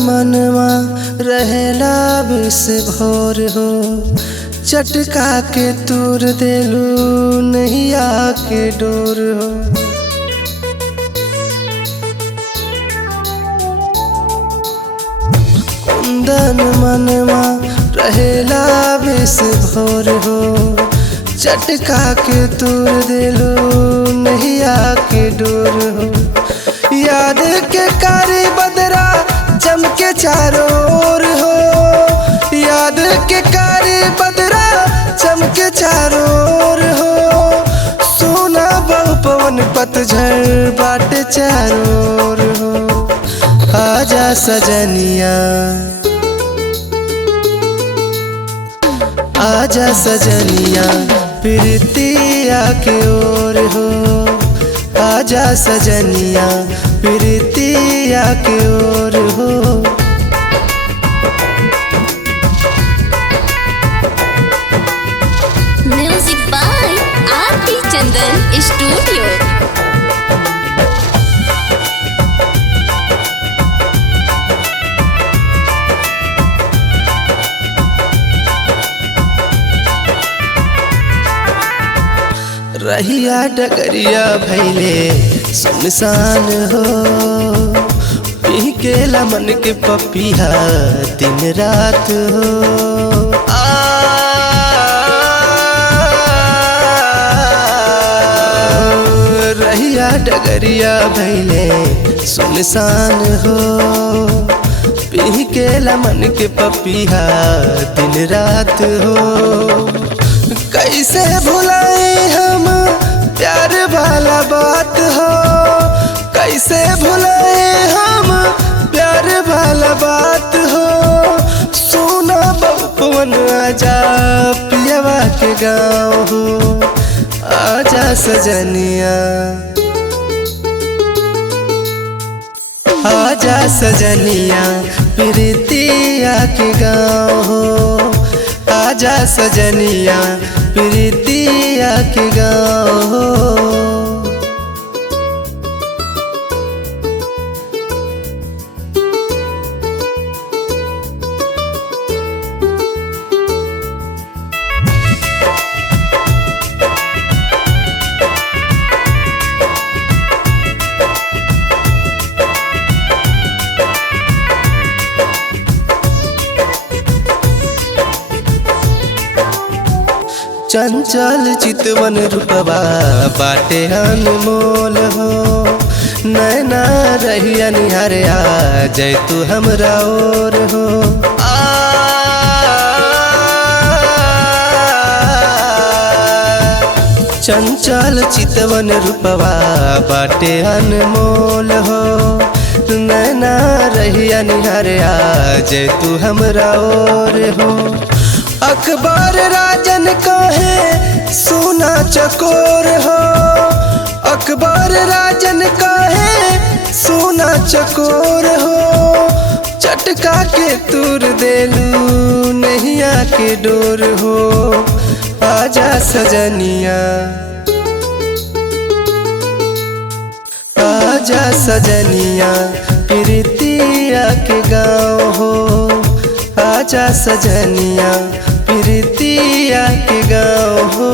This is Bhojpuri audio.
मनवा रहेला बिस भोर हो, चटका के तूर देलू नैया के डोर हो। कुंदन मनवा रहेला बिस भोर हो, चटका के तूर देलू नैया के डोर हो। याद के कारी बदरा चमके चारों ओर हो, याद के कारी बदरा चमके चारों ओर हो। सोना बहु पवन पतझड़ बाटे चारों ओर हो। आजा सजनिया, आजा सजनिया प्रीतिया के ओर हो। आजा सजनिया प्रीतिया के ओर हो। Music by Aarti Chandan studio. रहिया डगरिया भैले सुनसान हो, पी के लमन के पपिया दिन रात हो। रहिया डगरिया भैले सुनसान हो, पी के लमन के पपिया दिन रात हो। कैसे भुलाए हम प्यार वाला बात हो, कैसे भुलाए हम प्यार वाला बात हो। सोना पवन आजा पियवा के गाँव हो। आजा सजनिया, आजा सजनिया प्रीतिया के गाँव हो। आजा सजनिया प्रीतिया के गाँव हो। चंचल चितवन रूपवा बाटे अनमोल हो, नैना रहिया निहारे आ जय तू हमरा ओर हो। चंचल चितवन रूपवा बाटे अनमोल हो, नैना रहिया निहारे आ जय तू हमरा ओर हो। अकबर राजन कहे सोना चकोर हो, अकबर राजन कहे सोना चकोर हो। चटका के तूर देलू नैया के डोर हो। आजा सजनिया, आजा सजनिया प्रीतिया के गाँव हो। आजा सजनिया प्रीतिया के गाँव हो।